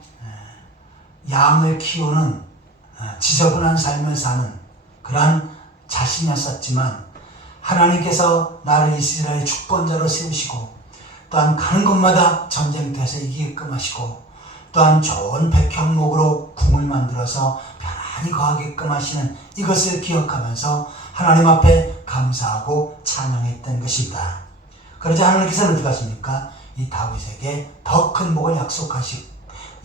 양을 키우는 지저분한 삶을 사는 그러한 자신이었었지만 하나님께서 나를 이스라엘의 주권자로 세우시고 또한 가는 곳마다 전쟁터에서 이기게끔 하시고 또한 좋은 백향목으로 궁을 만들어서 편안히 거하게끔 하시는 이것을 기억하면서 하나님 앞에 감사하고 찬양했던 것입니다. 그러자 하나님께서는 어떻게 하십니까? 이 다윗에게 더 큰 복을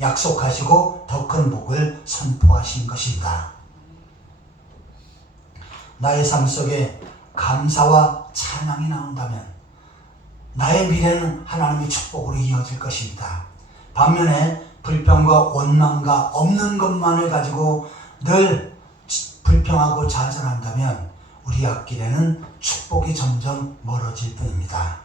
약속하시고 더 큰 복을 선포하신 것입니다. 나의 삶 속에 감사와 찬양이 나온다면 나의 미래는 하나님의 축복으로 이어질 것입니다. 반면에 불평과 원망과 없는 것만을 가지고 늘 불평하고 좌절한다면 우리 앞길에는 축복이 점점 멀어질 뿐입니다.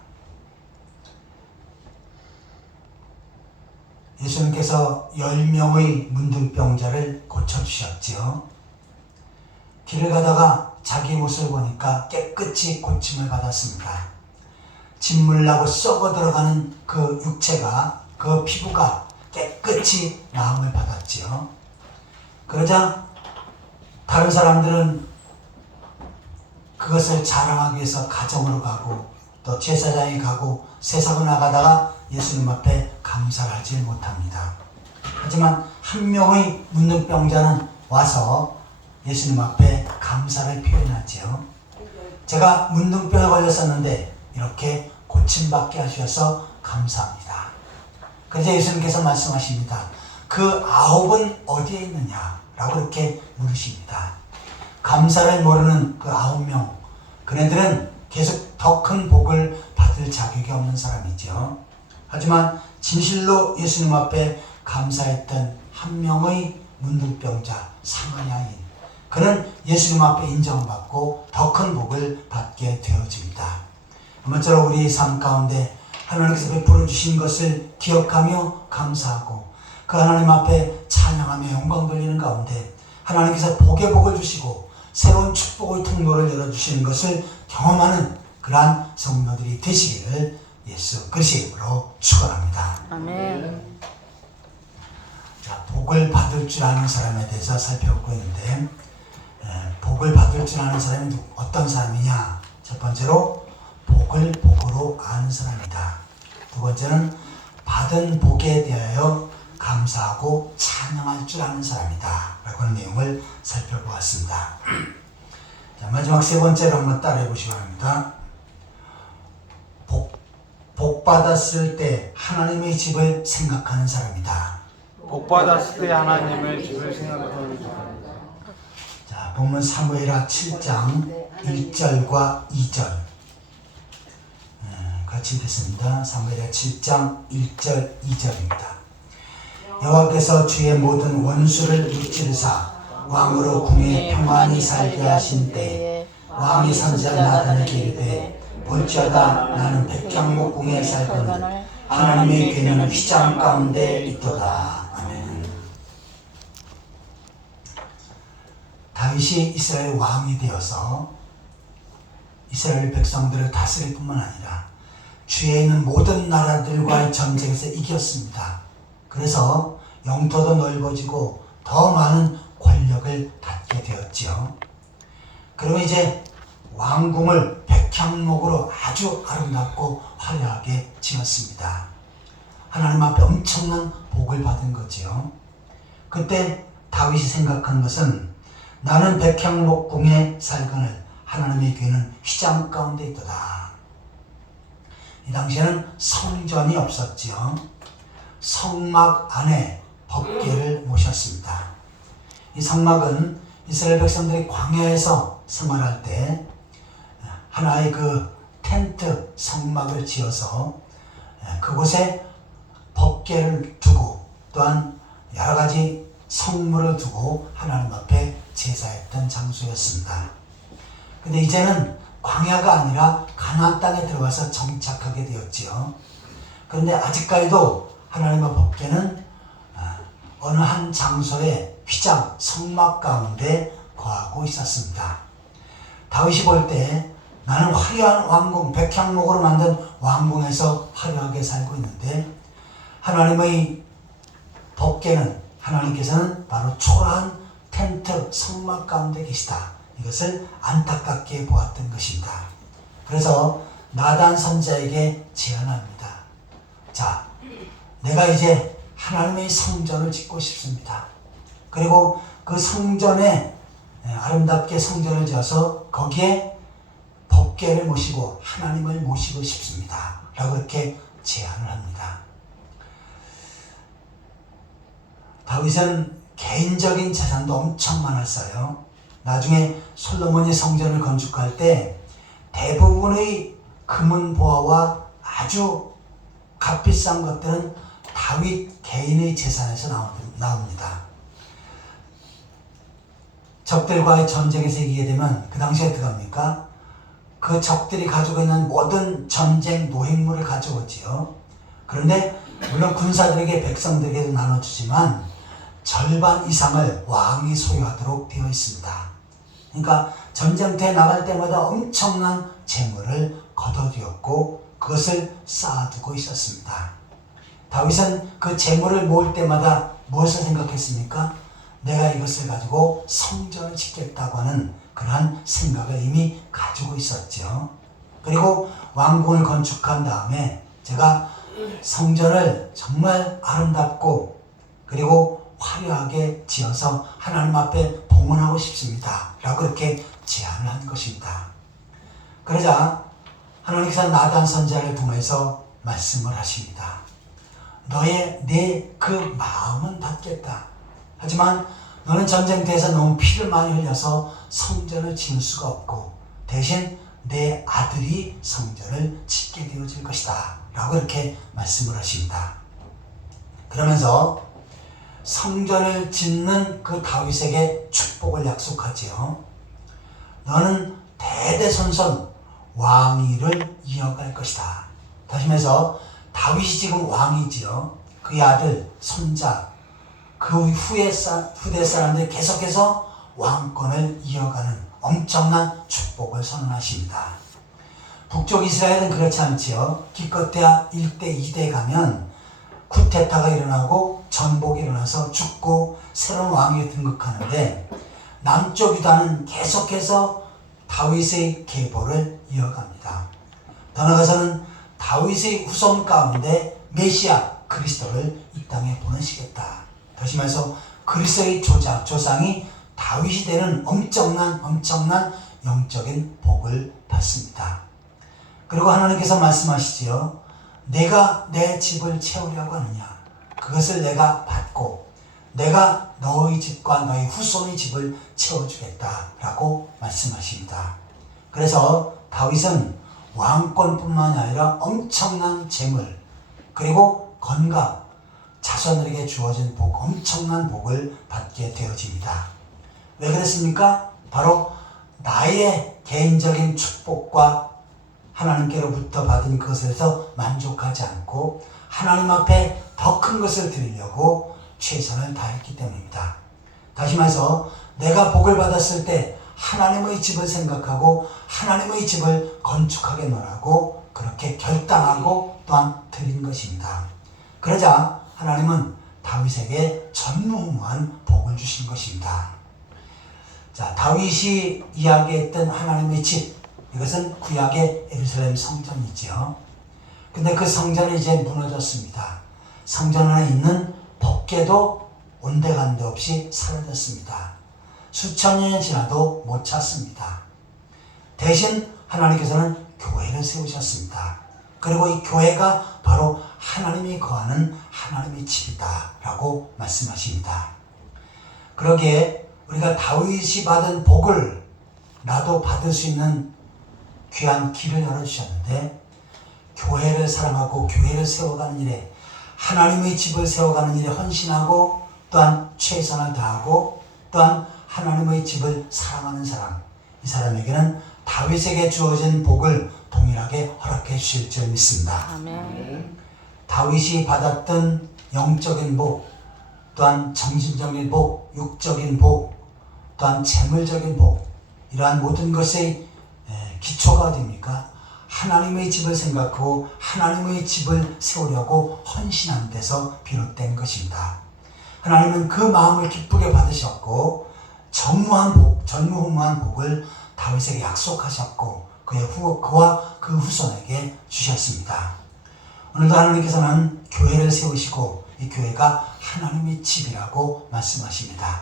예수님께서 10명의 문둥병자를 고쳐주셨지요. 길을 가다가 자기 모습을 보니까 깨끗이 고침을 받았습니다. 진물나고 썩어 들어가는 그 육체가, 그 피부가 깨끗이 나음을 받았지요. 그러자 다른 사람들은 그것을 자랑하기 위해서 가정으로 가고 또 제사장에 가고 세상을 나가다가 예수님 앞에 감사를 하지 못합니다. 하지만 한 명의 문둥병자는 와서 예수님 앞에 감사를 표현하지요. 제가 문둥병에 걸렸었는데 이렇게 고침받게 하셔서 감사합니다. 그래서 예수님께서 말씀하십니다. 그 9은 어디에 있느냐? 라고 이렇게 물으십니다. 감사를 모르는 그 9명, 그네들은 계속 더 큰 복을 받을 자격이 없는 사람이죠. 하지만 진실로 예수님 앞에 감사했던 한 명의 문둥병자 사마리아인, 그는 예수님 앞에 인정받고 더 큰 복을 받게 되어집니다. 아무쪼록 우리 삶 가운데 하나님께서 베풀어 주신 것을 기억하며 감사하고 그 하나님 앞에 찬양하며 영광 돌리는 가운데 하나님께서 복의 복을 주시고 새로운 축복의 통로를 열어주시는 것을 경험하는 그러한 성도들이 되시기를 예수 그리스도의 이름으로 축원합니다. 아멘. 자, 복을 받을 줄 아는 사람에 대해서 살펴보고 있는데 복을 받을 줄 아는 사람이 어떤 사람이냐? 첫 번째로 복을 복으로 아는 사람이다. 두 번째는 받은 복에 대하여 감사하고 찬양할 줄 아는 사람이다 라고 하는 내용을 살펴보았습니다. 자, 마지막 세 번째로 한번 따라해 보시기 바랍니다. 복 받았을 때 하나님의 집을 생각하는 사람이다. 복 받았을 때 하나님의 집을 생각하는 사람. 자, 본문 사무엘하 7장 1절과 2절 같이 읽겠습니다. 사무엘하 7장 1절 2절입니다. 여호와께서 주의 모든 원수를 무찌르사 왕으로 궁에 평안히 살게 하신 때에 왕이 선지자 나단에게 이르되 볼지어다 나는 백향목 궁에 살거늘 하나님의 괴는 휘장 가운데 있도다. 아멘. 다윗이 이스라엘 왕이 되어서 이스라엘 백성들을 다스릴 뿐만 아니라 주위에 있는 모든 나라들과의 전쟁에서 이겼습니다. 그래서 영토도 넓어지고 더 많은 권력을 갖게 되었지요. 그리고 이제 왕궁을 백향목으로 아주 아름답고 화려하게 지었습니다. 하나님 앞에 엄청난 복을 받은 거지요. 그때 다윗이 생각한 것은 나는 백향목 궁에 살거늘 하나님의 귀는 휘장 가운데 있도다. 이 당시에는 성전이 없었지요. 성막 안에 법궤를 모셨습니다. 이 성막은 이스라엘 백성들이 광야에서 생활할 때 하나의 그 텐트 성막을 지어서 그곳에 법궤를 두고 또한 여러 가지 성물을 두고 하나님 앞에 제사했던 장소였습니다. 근데 이제는 광야가 아니라 가나안 땅에 들어가서 정착하게 되었지요. 그런데 아직까지도 하나님의 법궤는 어느 한 장소에 휘장 성막 가운데 거하고 있었습니다. 다윗이 볼 때 나는 화려한 왕궁, 백향목으로 만든 왕궁에서 화려하게 살고 있는데 하나님의 법궤는 하나님께서는 바로 초라한 텐트 성막 가운데 계시다. 이것을 안타깝게 보았던 것입니다. 그래서 나단 선지자에게 제안합니다. 자, 내가 이제 하나님의 성전을 짓고 싶습니다. 그리고 그 성전에 아름답게 성전을 지어서 거기에 법궤를 모시고 하나님을 모시고 싶습니다. 라고 이렇게 제안을 합니다. 다윗은 개인적인 재산도 엄청 많았어요. 나중에 솔로몬이 성전을 건축할 때 대부분의 금은보화와 아주 값비싼 것들은 다윗 개인의 재산에서 나옵니다. 적들과의 전쟁에서 이기게 되면 그 당시에 어떻게 합니까? 그 적들이 가지고 있는 모든 전쟁 노획물을 가져오지요. 그런데 물론 군사들에게 백성들에게도 나눠주지만 절반 이상을 왕이 소유하도록 되어 있습니다. 그러니까 전쟁터에 나갈 때마다 엄청난 재물을 거둬들였고 그것을 쌓아두고 있었습니다. 다윗은 그 재물을 모을 때마다 무엇을 생각했습니까? 내가 이것을 가지고 성전을 짓겠다고 하는 그러한 생각을 이미 가지고 있었죠. 그리고 왕궁을 건축한 다음에 제가 성전을 정말 아름답고 그리고 화려하게 지어서 하나님 앞에 봉헌하고 싶습니다. 라고 이렇게 제안을 한 것입니다. 그러자 하나님께서 나단 선지자를 통해서 말씀을 하십니다. 내 그 마음은 받겠다. 하지만 너는 전쟁터에서 너무 피를 많이 흘려서 성전을 지을 수가 없고 대신 내 아들이 성전을 짓게 되어질 것이다. 라고 이렇게 말씀을 하십니다. 그러면서 성전을 짓는 그 다윗에게 축복을 약속하지요. 너는 대대손손 왕위를 이어갈 것이다. 다시 말해서 다윗이 지금 왕이지요. 그의 아들, 손자, 그 후대 사람들이 계속해서 왕권을 이어가는 엄청난 축복을 선언하십니다. 북쪽 이스라엘은 그렇지 않지요. 기껏해야 1대, 2대 가면 쿠데타가 일어나고 전복이 일어나서 죽고 새로운 왕이 등극하는데 남쪽 유다는 계속해서 다윗의 계보를 이어갑니다. 더 나아가서는 다윗의 후손 가운데 메시아 그리스도를 이 땅에 보내시겠다. 다시 말해서 그리스도의 조상이 다윗이 되는 엄청난 영적인 복을 받습니다. 그리고 하나님께서 말씀하시지요. 내가 내 집을 채우려고 하느냐. 그것을 내가 받고 내가 너희 집과 너희 후손의 집을 채워주겠다. 라고 말씀하십니다. 그래서 다윗은 왕권뿐만 아니라 엄청난 재물 그리고 건강 자손들에게 주어진 복, 엄청난 복을 받게 되어집니다. 왜 그랬습니까? 바로 나의 개인적인 축복과 하나님께로부터 받은 것에서 만족하지 않고 하나님 앞에 더 큰 것을 드리려고 최선을 다했기 때문입니다. 다시 말해서 내가 복을 받았을 때 하나님의 집을 생각하고 하나님의 집을 건축하겠노라고 그렇게 결단하고 또한 드린 것입니다. 그러자 하나님은 다윗에게 전무후무한 복을 주신 것입니다. 자, 다윗이 이야기했던 하나님의 집, 이것은 구약의 예루살렘 성전이죠. 근데 그 성전이 이제 무너졌습니다. 성전 안에 있는 법궤도 온데간데 없이 사라졌습니다. 수천 년이 지나도 못 찾습니다. 대신 하나님께서는 교회를 세우셨습니다. 그리고 이 교회가 바로 하나님이 거하는 하나님의 집이다 라고 말씀하십니다. 그러기에 우리가 다윗이 받은 복을 나도 받을 수 있는 귀한 길을 열어주셨는데 교회를 사랑하고 교회를 세워가는 일에 하나님의 집을 세워가는 일에 헌신하고 또한 최선을 다하고 또한 하나님의 집을 사랑하는 사람, 이 사람에게는 다윗에게 주어진 복을 동일하게 허락해 주실 줄 믿습니다. 아멘. 다윗이 받았던 영적인 복, 또한 정신적인 복, 육적인 복, 또한 재물적인 복, 이러한 모든 것의 기초가 어디입니까? 하나님의 집을 생각하고 하나님의 집을 세우려고 헌신한 데서 비롯된 것입니다. 하나님은 그 마음을 기쁘게 받으셨고 전무후무한 복을 다윗에게 약속하셨고 그와 그 후손에게 주셨습니다. 오늘도 하나님께서는 교회를 세우시고 이 교회가 하나님의 집이라고 말씀하십니다.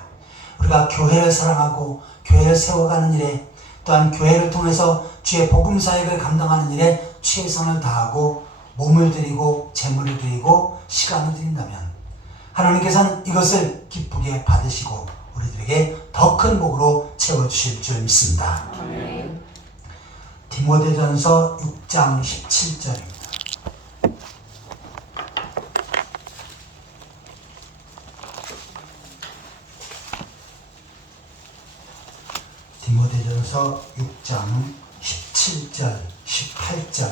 우리가 교회를 사랑하고 교회를 세워가는 일에 또한 교회를 통해서 주의 복음 사역을 감당하는 일에 최선을 다하고 몸을 드리고 재물을 드리고 시간을 드린다면 하나님께서는 이것을 기쁘게 받으시고 우리들에게 더 큰 복으로 채워주실 줄 믿습니다. 디모데전서 6장 17절입니다. 디모데전서 6장 17절, 18절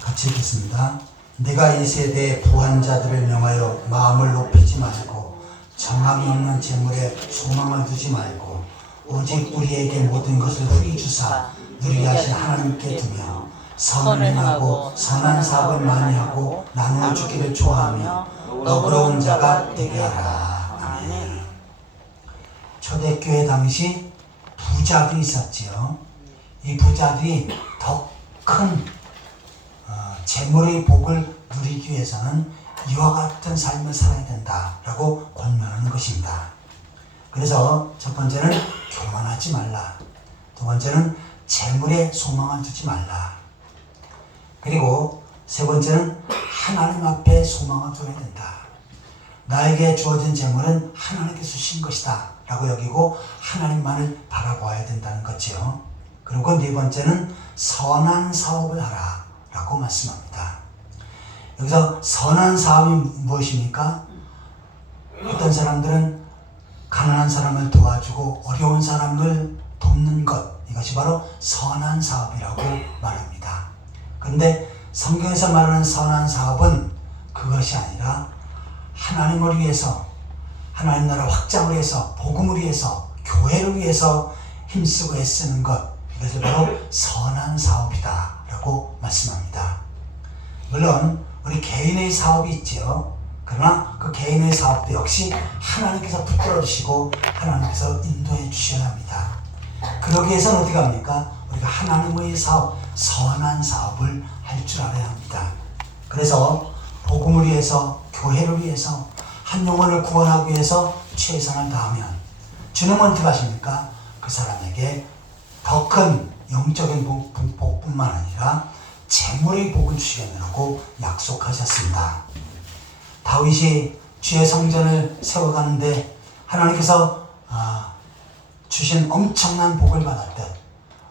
같이 읽겠습니다. 내가 이 세대의 부한 자들을 명하여 마음을 높이지 말고 정함이 없는 재물에 소망을 두지 말고 오직 우리에게 모든 것을 후히 주사 누리게 하신 하나님께 두며 선을 행하고 선한 사업을 많이 하고 나누어 주기를 좋아하며 너그러운 자가 되게 하라. 아멘. 초대교회 당시 부자들이 있었지요. 이 부자들이 더 큰 재물의 복을 누리기 위해서는 이와 같은 삶을 살아야 된다라고 권면하는 것입니다. 그래서 첫 번째는 교만하지 말라. 두 번째는 재물에 소망을 두지 말라. 그리고 세 번째는 하나님 앞에 소망을 둬야 된다. 나에게 주어진 재물은 하나님께서 주신 것이다 라고 여기고 하나님만을 바라보아야 된다는 거지요. 그리고 네 번째는 선한 사업을 하라 라고 말씀합니다. 여기서 선한 사업이 무엇입니까? 어떤 사람들은 가난한 사람을 도와주고 어려운 사람을 돕는 것, 이것이 바로 선한 사업이라고 말합니다. 그런데 성경에서 말하는 선한 사업은 그것이 아니라 하나님을 위해서, 하나님 나라 확장을 위해서, 복음을 위해서, 교회를 위해서 힘쓰고 애쓰는 것, 이것이 바로 선한 사업이다 라고 말씀합니다. 물론 우리 개인의 사업이 있지요. 그러나 그 개인의 사업도 역시 하나님께서 붙들어 주시고 하나님께서 인도해 주셔야 합니다. 그러기 위해서는 어떻게 합니까? 우리가 하나님의 사업, 선한 사업을 할 줄 알아야 합니다. 그래서 복음을 위해서, 교회를 위해서, 한 영혼을 구원하기 위해서 최선을 다하면 주님은 어떻게 하십니까? 그 사람에게 더 큰 영적인 복뿐만 아니라 재물의 복을 주시겠느라고 약속하셨습니다. 다윗이 주의 성전을 세워가는데 하나님께서 주신 엄청난 복을 받았듯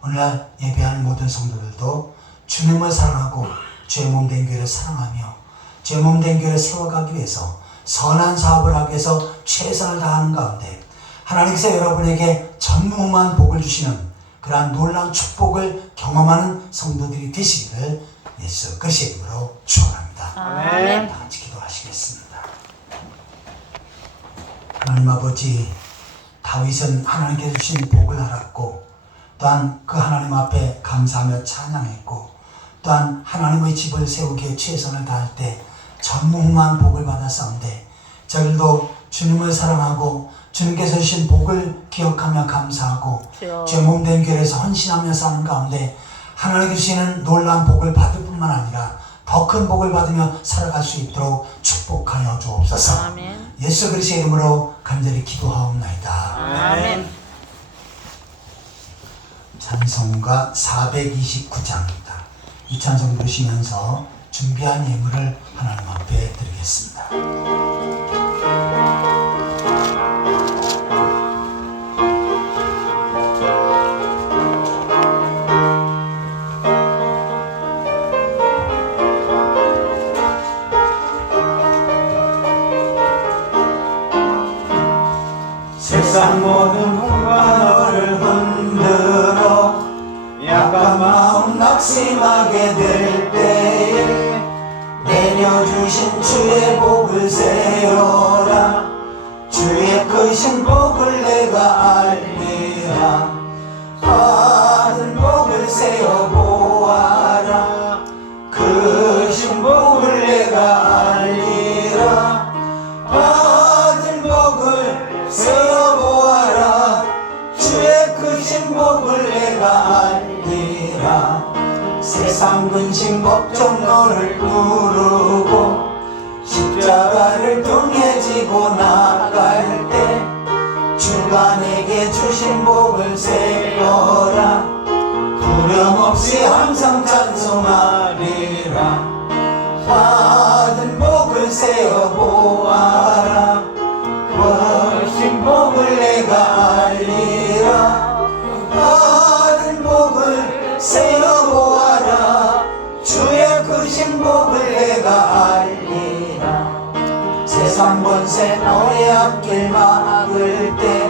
오늘날 예배하는 모든 성도들도 주님을 사랑하고 주의 몸된 교회를 사랑하며 주의 몸된 교회를 세워가기 위해서 선한 사업을 하기 위해서 최선을 다하는 가운데 하나님께서 여러분에게 전무후무한 복을 주시는 그러한 놀라운 축복을 경험하는 성도들이 되시기를 예수 그리스도의 이름으로 축원합니다. 아멘. 다 같이 기도하시겠습니다. 하나님 아버지, 다윗은 하나님께서 주신 복을 알았고 또한 그 하나님 앞에 감사하며 찬양했고 또한 하나님의 집을 세우기에 최선을 다할 때 전무후무한 복을 받았사온데 저희들도 주님을 사랑하고 주님께서 주신 복을 기억하며 감사하고 주의 몸된 교회에서 헌신하며 사는 가운데 하나님께 주시는 놀라운 복을 받을 뿐만 아니라 더 큰 복을 받으며 살아갈 수 있도록 축복하여 주옵소서. 아멘. 예수 그리스도의 이름으로 간절히 기도하옵나이다. 아멘. 찬송가 429장입니다. 이 찬송 부르시면서 준비한 예물을 하나님 앞에 드리겠습니다. 세상 모든 풍과 너를 흔들어 약한 마음 낙심하게 될 때에 내려주 주신 주의 복을 세어라. 주의 크신 복을 내가 알리라. 받은 복을 세어 보아라. 크신 복을 내가 알리라. 받은 복을 세어 보아라. 주의 크신 복을 내가 알리라. 세상 근심 걱정 너를 두르고 십자가를 등에 지고 나갈 때 주가 내게 주신 복을 세어라. 두려움없이 항상 찬송하리라. 받은 복을 세어 보아라. 크신 복을 내가 알리라. 받은 복을 세어 보아라. 주의 크신 복을 내가 알리라. 세상 권세 너의 앞길 막을 때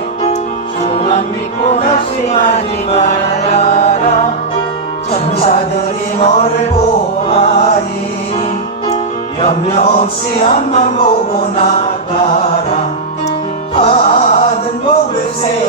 주만 믿고 낙심하지 말아라. 천사들이 너를 보호하리니 염려 없이 앞만 보고 나가라. 받은 복을 세어